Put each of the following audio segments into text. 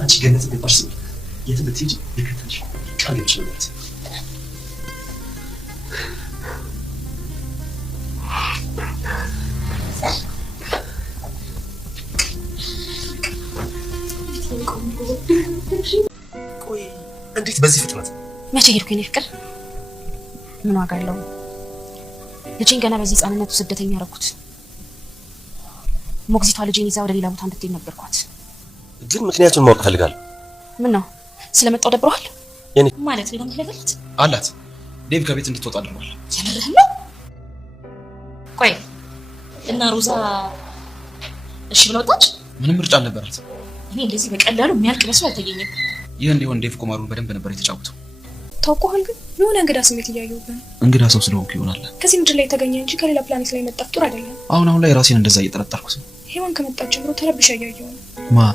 አንቺ ገነት እንደባሽ ሰው የትም ብትሄጂ ልከተልሽ ቃል ገብቼ ቆይ እንዴት በዚህ ፍጥነት መቼ ሄድኩኝ ፍቅር? ምን ዋጋ አለው? ልጄን ገና በዚህ ህፃንነቱ ስደተኛ ያደረኩት። ሞግዚቷ ልጄን ይዛ ወደ ሌላ ቦታ እንድትሄድ ነገርኳት። ግን ምክንያቱን ማወቅ ፈልጋለሁ። ምን ነው ስለመጣው ደብረዋል? የኔ ማለት ሌላ ምክንያት አላት። ዴቭ ከቤት እንድትወጣ አድርጓል። የምርህ ነው? ቆይ እና ሮዛ እሺ ብላ ወጣች? ምንም ምርጫ አልነበራት። እኔ እንደዚህ በቀላሉ የሚያልቅ መስሎ አልተገኘም። ይህ እንዲሆን ዴቭ ቁማሩን በደንብ ነበር የተጫወተው። ታውቀዋል። ግን የሆነ እንግዳ ስሜት እያየሁብህ። እንግዳ ሰው ስለሆንኩ ይሆናል። ከዚህ ምድር ላይ የተገኘ እንጂ ከሌላ ፕላኔት ላይ መጣ ፍጡር አይደለም። አሁን ላይ ራሴን እንደዛ እየጠረጠርኩት ነው። ሄዋን ከመጣች ጀምሮ ተረብሻ እያየሁ ነው። ማ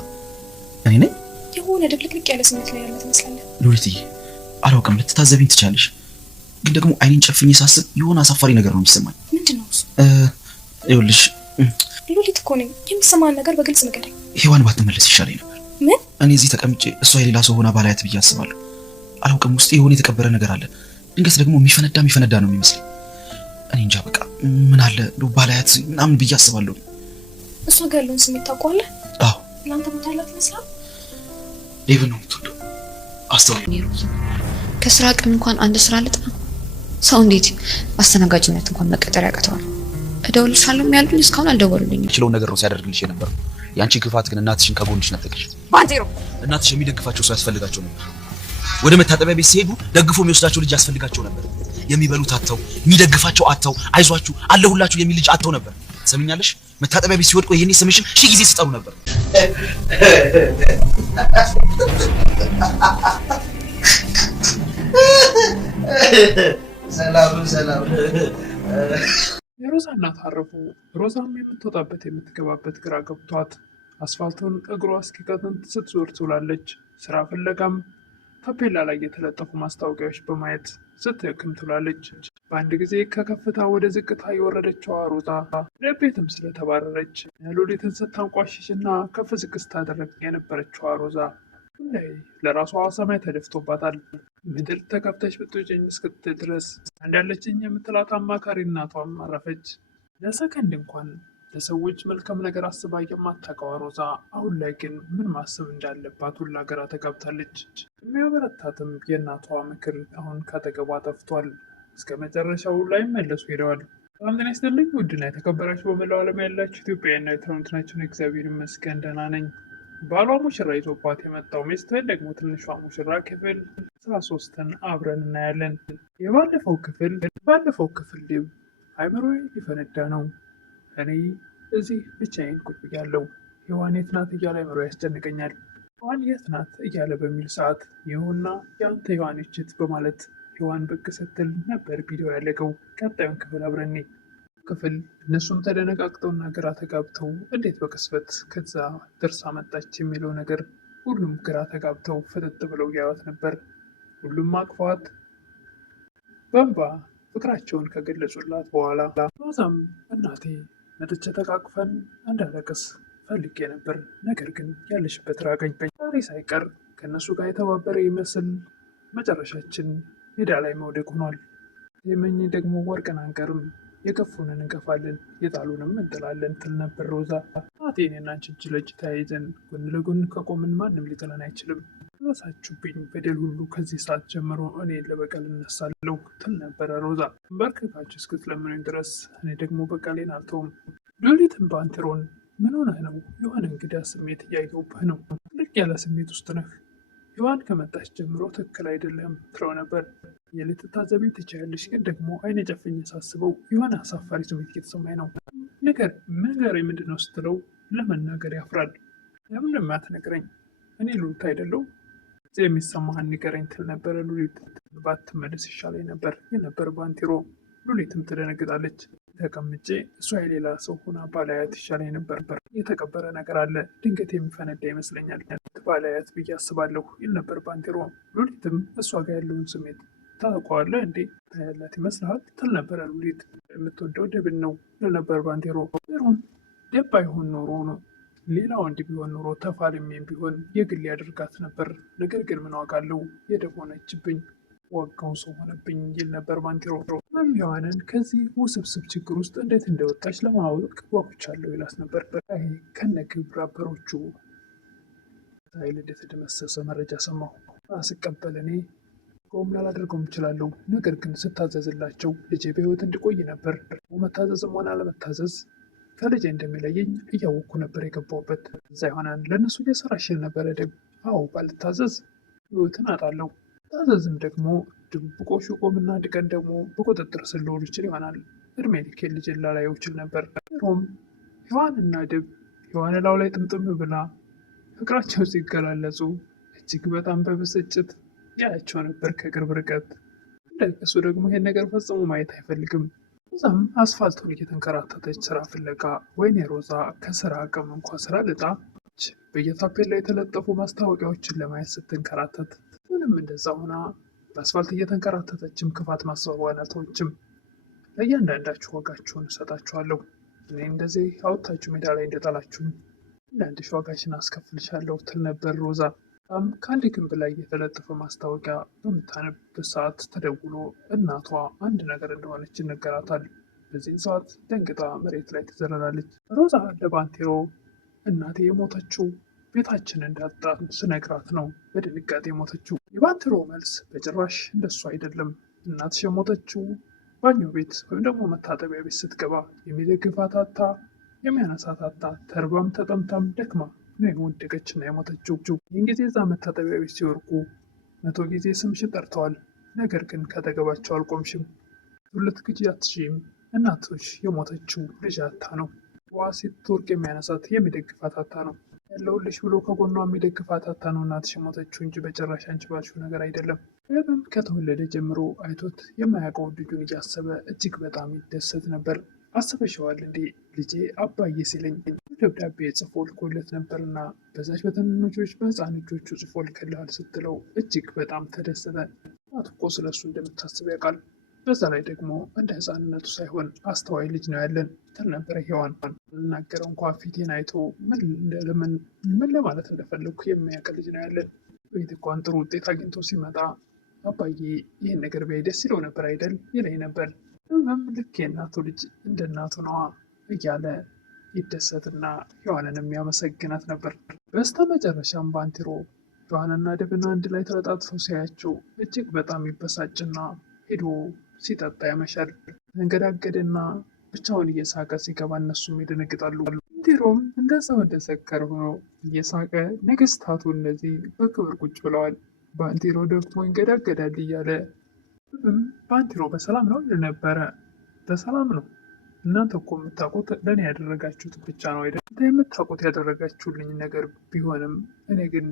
እኔ ነኝ? የሆነ ድብልቅልቅ ያለ ስሜት ላይ ያለ ትመስላለህ። ሉሊትዬ አላውቅም፣ ልትታዘቢኝ ትችያለሽ። ግን ደግሞ አይኔን ጨፍኜ ሳስብ የሆነ አሳፋሪ ነገር ነው የሚሰማኝ። ምንድነው እሱ? ይኸውልሽ ሉሊት እኮ ነኝ። የሚሰማን ነገር በግልጽ ንገረኝ። ሄዋን ባትመለስ ይሻለኝ ነበር። ምን? እኔ እዚህ ተቀምጬ እሷ የሌላ ሰው ሆና ባላያት ብዬ አስባለሁ። አላውቅም፣ ውስጤ የሆነ የተቀበረ ነገር አለ። ድንገት ደግሞ የሚፈነዳ ነው የሚመስለኝ። እኔ እንጃ፣ በቃ ምን አለ ባላያት ምናምን ብዬ አስባለሁ። እሷ ጋር ያለውን ስሜት ታውቀዋለህ? አዎ። ለአንተ ቦታ ያላት ይመስላል። ዴቭ ነው የምትወደው። አስተውይ። ከስራ አቅም እንኳን አንድ ስራ ልጥና ሰው እንዴት አስተናጋጅነት እንኳን መቀጠር ያቅተዋል? እደውልልሻለሁ ያሉኝ እስካሁን አልደወሉልኝም። የችለውን ነገር ነው ሲያደርግልሽ የነበረው። ያንቺ ክፋት ግን እናትሽን ከጎንሽ ነጠቅሽ። ባንቴሮ እናትሽ የሚደግፋቸው ሰው ያስፈልጋቸው ነበር። ወደ መታጠቢያ ቤት ሲሄዱ ደግፎ የሚወስዳቸው ልጅ ያስፈልጋቸው ነበር። የሚበሉት አጥተው የሚደግፋቸው አጥተው አይዟችሁ አለሁላችሁ የሚል ልጅ አጥተው ነበር። ሰምኛለሽ? መታጠቢያ ቤት ሲወድቁ ይሄኔ ስምሽን ሺህ ጊዜ ሲጠሩ ነበር። ሰላም የሮዛ እናት አረፉ። ሮዛም የምትወጣበት የምትገባበት ግራ ገብቷት አስፋልቱን እግሯ እስኪቀጥን ስትዞር ትውላለች። ስራ ፍለጋም ታፔላ ላይ የተለጠፉ ማስታወቂያዎች በማየት ስትደክም ትውላለች። በአንድ ጊዜ ከከፍታ ወደ ዝቅታ የወረደችዋ ሮዛ ቤትም ስለተባረረች ሉሊትን ስታንቋሽሽና ከፍ ዝቅ ስታደረግ የነበረችዋ ሮዛ ላይ ለራሷ ሰማይ ተደፍቶባታል። ምድር ተከፍተሽ ብትውጭኝ እስክትል ድረስ እንዳለችኝ የምትላት አማካሪ እናቷም አረፈች። ለሰከንድ እንኳን ለሰዎች መልካም ነገር አስባ የማታውቀው ሮዛ አሁን ላይ ግን ምን ማሰብ እንዳለባት ሁላ ግራ ተጋብታለች። የሚያበረታትም የእናቷ ምክር አሁን ካጠገቧ ጠፍቷል። እስከ መጨረሻው ላይ መለሱ ሄደዋል። ሰላም ጤና ይስጥልኝ ውድና የተከበራችሁ በመላው ዓለም ያላችሁ ኢትዮጵያውያንና ኤርትራውያን እግዚአብሔር ይመስገን ደህና ነኝ። ባሏ ሙሽራ ይዞባት የመጣው ሚስት ደግሞ ትንሿ ሙሽራ ክፍል 13ን አብረን እናያለን። ባለፈው ክፍል አይምሮዬ ሊፈነዳ ነው። እኔ እዚህ ብቻዬን ቁጭ ብያለሁ። ሔዋን የት ናት እያለ አይምሮዬ ያስጨንቀኛል። ሔዋን የት ናት እያለ በሚል ሰዓት ይሁንና የአንተ ሔዋን ይችት በማለት ሔዋን ብቅ ስትል ነበር ቪዲዮ ያለቀው። ቀጣዩን ክፍል አብረን ክፍል እነሱም ተደነቃቅተውና ግራ ተጋብተው እንዴት በቅስበት ከዛ ደርሳ መጣች የሚለው ነገር ሁሉም ግራ ተጋብተው ፍጥጥ ብለው ያዩት ነበር። ሁሉም አቅፏት በእንባ ፍቅራቸውን ከገለጹላት በኋላ ሮዛም እናቴ መጥቼ ተቃቅፈን እንዳለቅስ ፈልጌ ነበር፣ ነገር ግን ያለሽበት ራቀኝ። ዛሬ ሳይቀር ከእነሱ ጋር የተባበረ ይመስል መጨረሻችን ሜዳ ላይ መውደቅ ሆኗል። የመኝ ደግሞ ወርቅን አንቀርም፣ የገፉንን እንገፋለን፣ የጣሉንም እንጥላለን ትል ነበር ሮዛ። እናቴ እኔና አንቺ እጅ ለእጅ ተያይዘን ጎን ለጎን ከቆምን ማንም ሊጥለን አይችልም። ራሳችሁብኝ በደል ሁሉ ከዚህ ሰዓት ጀምሮ እኔን ለበቀል እነሳለሁ ትል ነበረ ሮዛ። በርካታችሁ እስክትለምኑኝ ድረስ እኔ ደግሞ በቀሌን አልተውም። ሉሊትን ባንቴሮን ምን ሆነህ ነው? የሆነ እንግዳ ስሜት እያየሁብህ ነው። ልቅ ያለ ስሜት ውስጥ ነህ። ሔዋን ከመጣች ጀምሮ ትክክል አይደለም ትለው ነበር። የልትታዘቢ ትችያለሽ፣ ግን ደግሞ አይነ ጨፍኜ ሳስበው የሆነ አሳፋሪ ስሜት እየተሰማኝ ነው። ነገር ምንድን ነው ስትለው ለመናገር ያፍራል። ለምን የማትነግረኝ? እኔ ሉሊት አይደለሁ? እዚህ የሚሰማህን ንገረኝ ትል ነበረ ሉሊት። ባትመለስ ይሻለኝ ነበር የነበር ባንቴሮ። ሉሊትም ትደነግጣለች። ተቀምጬ እሷ የሌላ ሰው ሆና ባላያት ይሻለኝ ነበር። የተቀበረ ነገር አለ፣ ድንገት የሚፈነዳ ይመስለኛል ባላያት ብዬ አስባለሁ ይል ነበር ባንቴሮ። ሉሊትም እሷ ጋር ያለውን ስሜት ታውቀዋለህ እንዴ? ታያላት ይመስልሃል ትል ነበረ ሉሊት። የምትወደው ደብን ነው ይል ነበር ባንቴሮ። ሮም ደብ አይሆን ኖሮ ነው ሌላ ወንድ ቢሆን ኖሮ ተፋልሜም ቢሆን የግል ያደርጋት ነበር። ነገር ግን ምን ዋጋ አለው? የደብ ሆነችብኝ፣ ዋጋው ሰው ሆነብኝ ይል ነበር ባንቴሮ። ሔዋንን ከዚህ ውስብስብ ችግር ውስጥ እንዴት እንደወጣች ለማወቅ ጓጉቻለሁ ይላት ነበር። ከነ ግብረ አበሮቹ ኃይል እንደተደመሰሰ መረጃ ሰማሁ። ስቀበል እኔ ቆም ላላደርገውም እችላለሁ። ነገር ግን ስታዘዝላቸው ልጄ በሕይወት እንዲቆይ ነበር። መታዘዝም ሆነ አለመታዘዝ ከልጄ እንደሚለየኝ እያወቅኩ ነበር የገባሁበት። እዛ ይሆናል ለእነሱ እየሰራሽ ነበር ደብ። አዎ ባልታዘዝ ሕይወትን አጣለሁ። ታዘዝም ደግሞ ድብብቆሹ ቆምና አንድ ቀን ደግሞ በቁጥጥር ስር ልውል ይችል ይሆናል። እድሜ ልኬን ልጄን ላላየው እችል ነበር። ሮም ሔዋንና ድብ ሔዋን ላው ላይ ጥምጥም ብላ ፍቅራቸው ሲገላለጹ እጅግ በጣም በብስጭት ያያቸው ነበር ከቅርብ ርቀት። እንደሱ ደግሞ ይሄን ነገር ፈጽሞ ማየት አይፈልግም። ሮዛም አስፋልቱን እየተንከራተተች ስራ ፍለጋ፣ ወይኔ ሮዛ ከስራ አቅም እንኳ ስራ ልጣ በየታፔላ የተለጠፉ ማስታወቂያዎችን ለማየት ስትንከራተት፣ ምንም እንደዛ ሆና በአስፋልት እየተንከራተተችም ክፋት ማስዋቧን አልተወችም። ለእያንዳንዳችሁ ዋጋችሁን እሰጣችኋለሁ። እኔ እንደዚህ አውጥታችሁ ሜዳ ላይ እንደጣላችሁኝ አንዳንድ ዋጋሽን አስከፍልሻለሁ ትል ነበር ሮዛ። ከአንድ ግንብ ላይ የተለጠፈ ማስታወቂያ በምታነብበት ሰዓት ተደውሎ እናቷ አንድ ነገር እንደሆነች ይነገራታል። በዚህ ሰዓት ደንግጣ መሬት ላይ ትዘረራለች። ሮዛ ለባንቴሮ እናቴ የሞተችው ቤታችን እንዳጣን ስነግራት ነው በድንጋጤ የሞተችው። የባንቴሮ መልስ በጭራሽ እንደሱ አይደለም። እናትሽ የሞተችው ባኞ ቤት ወይም ደግሞ መታጠቢያ ቤት ስትገባ የሚደግፋት አታ የሚያነሳት አታ ተርባም ተጠምታም ደክማ ነው የወደቀችና የሞተችው። ይህን ጊዜ እዛ መታጠቢያ ቤት ሲወርቁ 100 ጊዜ ስምሽን ጠርተዋል። ነገር ግን ከተገባቸው አልቆምሽም። ልትክጂ አትችይም። እናትሽ የሞተችው ልጅ አታ ነው። ዋ ስትወርቅ የሚያነሳት የሚደግፋት አታ ነው። ያለሁልሽ ብሎ ከጎኗ የሚደግፋት አታ ነው እናትሽ የሞተችው እንጂ በጭራሽ አንቺ ባልሽው ነገር አይደለም። ደብም ከተወለደ ጀምሮ አይቶት የማያውቀው ልጁን እያሰበ እጅግ በጣም ይደሰት ነበር። አስበሽዋል እንዴ ልጄ አባዬ ሲለኝ ደብዳቤ ጽፎ ልኮለት ነበርና በዛች በትንንሾች በህፃን እጆቹ ጽፎ ልክልሃል ስትለው እጅግ በጣም ተደሰተ። እናቱ እኮ ስለሱ እንደምታስብ ያውቃል። በዛ ላይ ደግሞ እንደ ህፃንነቱ ሳይሆን አስተዋይ ልጅ ነው ያለን ትል ነበረ ሔዋን። ልናገረው እንኳ ፊቴን አይቶ ምን ለማለት እንደፈለግኩ የሚያውቅ ልጅ ነው ያለን። ቤት እንኳን ጥሩ ውጤት አግኝቶ ሲመጣ አባዬ ይህን ነገር ቢያይ ደስ ይለው ነበር አይደል ይለኝ ነበር። ልክ የእናቱ ልጅ እንደ እናቱ ነዋ እያለ ይደሰትና ሔዋንን የሚያመሰግናት ነበር። በስተ መጨረሻም ባንቴሮ ሔዋንና ደብን አንድ ላይ ተለጣጥፈው ሲያያቸው እጅግ በጣም ይበሳጭና ሄዶ ሲጠጣ ያመሻል። ተንገዳገደና ብቻውን እየሳቀ ሲገባ እነሱም ይደነግጣሉ። ባንቴሮም እንደዛው እንደሰከረ ሆኖ እየሳቀ ነገስታቱ እነዚህ በክብር ቁጭ ብለዋል። ባንቴሮ ደግሞ ይንገዳገዳል እያለ ባንቴሮ በሰላም ነው ይል ነበረ። በሰላም ነው። እናንተ እኮ የምታውቁት ለእኔ ያደረጋችሁት ብቻ ነው አይደል? የምታውቁት ያደረጋችሁልኝ ነገር ቢሆንም እኔ ግን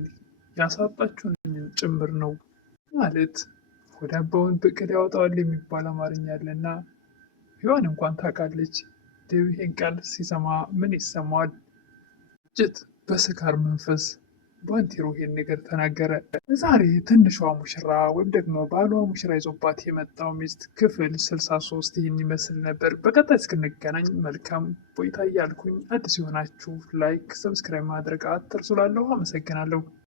ያሳጣችሁልኝ ጭምር ነው ማለት ወደ አባውን ብቅል ያወጣዋል የሚባል አማርኛ አለና ሔዋን እንኳን ታውቃለች። ደብ ይሄን ቃል ሲሰማ ምን ይሰማዋል? ጅት በስካር መንፈስ ባንቴሮ ይሄን ነገር ተናገረ። ዛሬ ትንሿ ሙሽራ ወይም ደግሞ ባሏ ሙሽራ ይዞባት የመጣው ሚስት ክፍል 63 ይህን ይመስል ነበር። በቀጣይ እስክንገናኝ መልካም ቆይታ እያልኩኝ አዲስ የሆናችሁ ላይክ፣ ሰብስክራይብ ማድረግ አትርሱ። ላለሁ አመሰግናለሁ።